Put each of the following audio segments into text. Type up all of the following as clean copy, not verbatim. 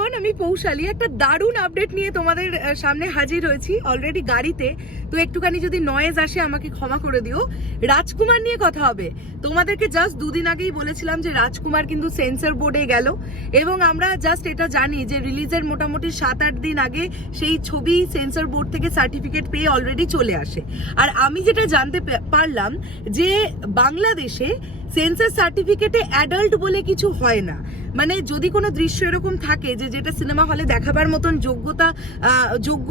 বোন, আমি পৌশালী একটা দারুণ আপডেট নিয়ে তোমাদের সামনে হাজির হয়েছি অলরেডি গাড়িতে। তো একটুখানি যদি নয়েজ আসে আমাকে ক্ষমা করে দিও। রাজকুমার নিয়ে কথা হবে। তোমাদেরকে জাস্ট দুদিন আগেই বলেছিলাম যে রাজকুমার কিন্তু সেন্সর বোর্ডে গেল এবং আমরা জাস্ট এটা জানি যে রিলিজের মোটামুটি 7-8 দিন আগে সেই ছবি সেন্সর বোর্ড থেকে সার্টিফিকেট পেয়ে অলরেডি চলে আসে। আর আমি যেটা জানতে পারলাম যে বাংলাদেশে সেন্সর সার্টিফিকেটে অ্যাডাল্ট বলে কিছু হয় না। মানে যদি কোনো দৃশ্য এরকম থাকে যে যেটা সিনেমা হলে দেখাবার মতন যোগ্য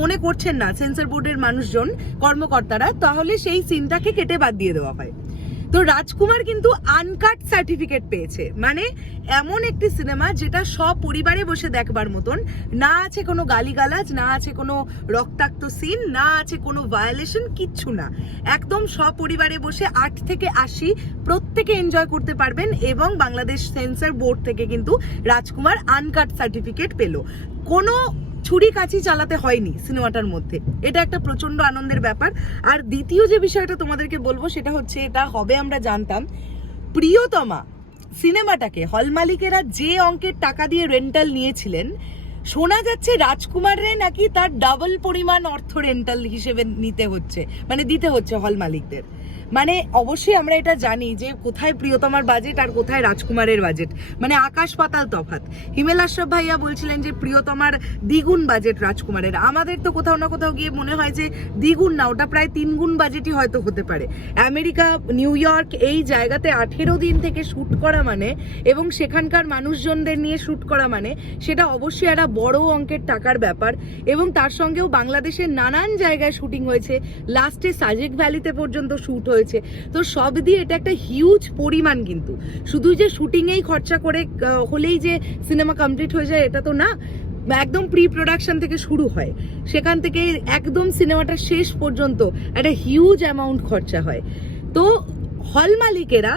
মনে করছেন না সেন্সর বোর্ডের মানুষজন, কর্মকর্তারা, তাহলে সেই সিনটাকে কেটে বাদ দিয়ে দেওয়া হয়। তো রাজকুমার কিন্তু আনকাট সার্টিফিকেট পেয়েছে, মানে এমন একটি সিনেমা যেটা সপরিবারে বসে দেখবার মতন, না আছে কোনো গালিগালাজ, না আছে কোনো রক্তাক্ত সিন, না আছে কোনো ভায়োলেশন, কিচ্ছু না। একদম সপরিবারে বসে 8 থেকে 80 প্রত্যেকে এনজয় করতে পারবেন। এবং বাংলাদেশ সেন্সর বোর্ড থেকে কিন্তু রাজকুমার আনকাট সার্টিফিকেট পেল। কোনো ছুরি কাঁচি চালাতে হয়নি সিনেমাটার মধ্যে, এটা একটা প্রচন্ড আনন্দের ব্যাপার। আর দ্বিতীয় যে বিষয়টা তোমাদেরকে বলবো সেটা হচ্ছে, এটা হবে আমরা জানতাম, প্রিয়তমা সিনেমাটাকে হল মালিকেরা যে অঙ্কের টাকা দিয়ে রেন্টাল নিয়েছিলেন, শোনা যাচ্ছে রাজকুমারের নাকি তার ডাবল পরিমাণ অর্থ রেন্টাল হিসেবে নিতে হচ্ছে, মানে দিতে হচ্ছে হল মালিকদের। মানে অবশ্যই আমরা এটা জানি যে কোথায় প্রিয়তমার বাজেট আর কোথায় রাজকুমারের বাজেট, মানে আকাশ পাতাল তফাৎ। হিমেল আশরাফ ভাইয়া বলছিলেন যে প্রিয়তমার দ্বিগুণ বাজেট রাজকুমারের। আমাদের তো কোথাও না কোথাও গিয়ে মনে হয় যে দ্বিগুণ না, ওটা প্রায় 3 গুণ বাজেটই হয়তো হতে পারে। আমেরিকা, নিউ ইয়র্ক, এই জায়গাতে 18 দিন থেকে শ্যুট করা মানে, এবং সেখানকার মানুষজনদের নিয়ে শ্যুট করা মানে, সেটা অবশ্যই একটা বড় অঙ্কের টাকার ব্যাপার। এবং তার সঙ্গেও বাংলাদেশের নানান জায়গায় শুটিং হয়েছে, লাস্টে সাজেক ভ্যালিতে পর্যন্ত শ্যুট হয়েছে। তো সব দিয়ে এটা একটা হিউজ পরিমাণ। কিন্তু শুধু যে শুটিংয়েই খরচা করে হলেই যে সিনেমা কমপ্লিট হয়ে যায় এটা তো না, একদম প্রি প্রোডাকশন থেকে শুরু হয়, সেখান থেকে একদম সিনেমাটা শেষ পর্যন্ত একটা হিউজ অ্যামাউন্ট খরচা হয়। তো হল মালিকেরা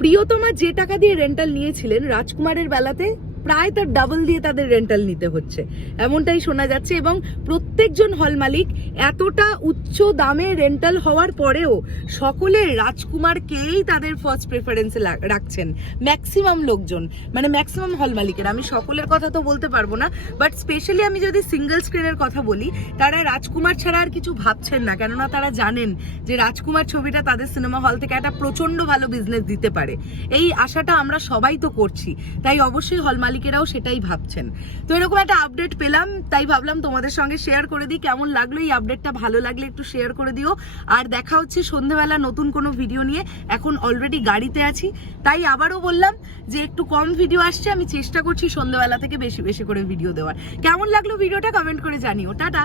প্রিয়তমা যে টাকা দিয়ে রেন্টাল নিয়েছিলেন, রাজকুমারের বেলাতে প্রায় তার ডাবল দিয়ে তাদের রেন্টাল নিতে হচ্ছে, এমনটাই শোনা যাচ্ছে। এবং প্রত্যেকজন হল মালিক এতটা উচ্চ দামে রেন্টাল হওয়ার পরেও সকলে রাজকুমারকেই তাদের ফার্স্ট প্রেফারেন্সে রাখছেন, ম্যাক্সিমাম লোকজন, মানে ম্যাক্সিমাম হল মালিকের। আমি সকলের কথা তো বলতে পারবো না, বাট স্পেশালি আমি যদি সিঙ্গেল স্ক্রিনের কথা বলি, তারা রাজকুমার ছাড়া আর কিছু ভাবছেন না, কেননা তারা জানেন যে রাজকুমার ছবিটা তাদের সিনেমা হল থেকে একটা প্রচন্ড ভালো বিজনেস দিতে পারে। এই আশাটা আমরা সবাই তো করছি, তাই অবশ্যই হল মালিকেরাও সেটাই ভাবছেন। তো এরকম একটা আপডেট পেলাম, তাই ভাবলাম তোমাদের সঙ্গে শেয়ার করে দিই। কেমন লাগলো এই আপডেটটা? ভালো লাগলে একটু শেয়ার করে দিও। আর দেখা হচ্ছে সন্ধ্যেবেলা নতুন কোনো ভিডিও নিয়ে। এখন অলরেডি গাড়িতে আছি, তাই আবারও বললাম যে একটু কম ভিডিও আসছে, আমি চেষ্টা করছি সন্ধ্যেবেলা থেকে বেশি বেশি করে ভিডিও দেওয়ার। কেমন লাগলো ভিডিওটা কমেন্ট করে জানিও। টাটা।